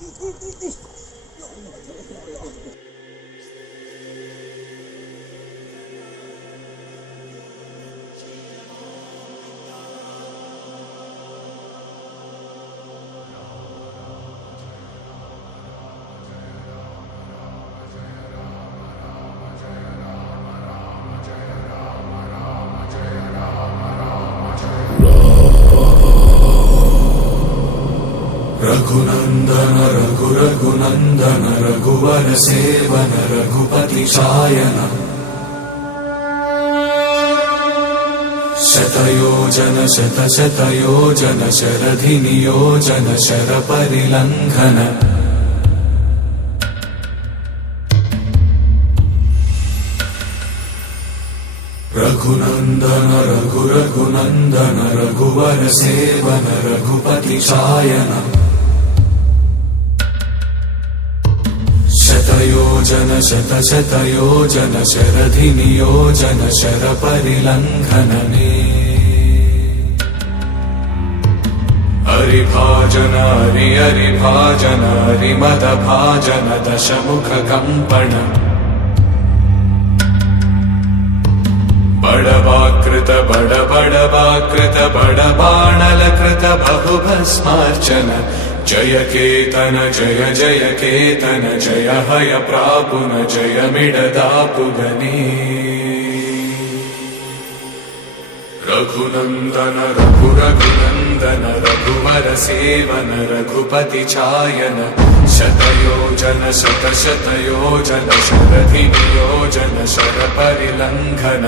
Nicht. Raghunandan Raghu Raghunandan रघुवर सेवन रघुपति शायन शतयोजन शत शतयोजन शरधि नियोजन शर परिलङ्घन रघुनन्दन रघु रघुनन्दन रघुवर सेवन रघुपति शायन शतयोजन शत शतयोजन शरधि नियोजन शर परिलङ्घनने हरिभाजन हरि हरिभाजन हरिमदभाजन दशमुख बडवाकृत बड बडवाकृत बडबाणलकृत बहुभस्मार्चन। जय केतन जय जय केतन जय हय प्रापुन जय मिडदापुगने। रघुनन्दन रघु रघुनन्दन रघुवर सेवन रघुपति चायन। शतयोजन शत शतयोजन शरधि नियोजन शर परिलङ्घन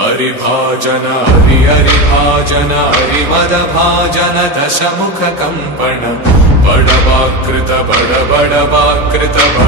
हरिभाजन हरि हरिभाजन हरिमदभाजन दशमुख कम्पण बडवाकृत बड बडवाकृत बडवा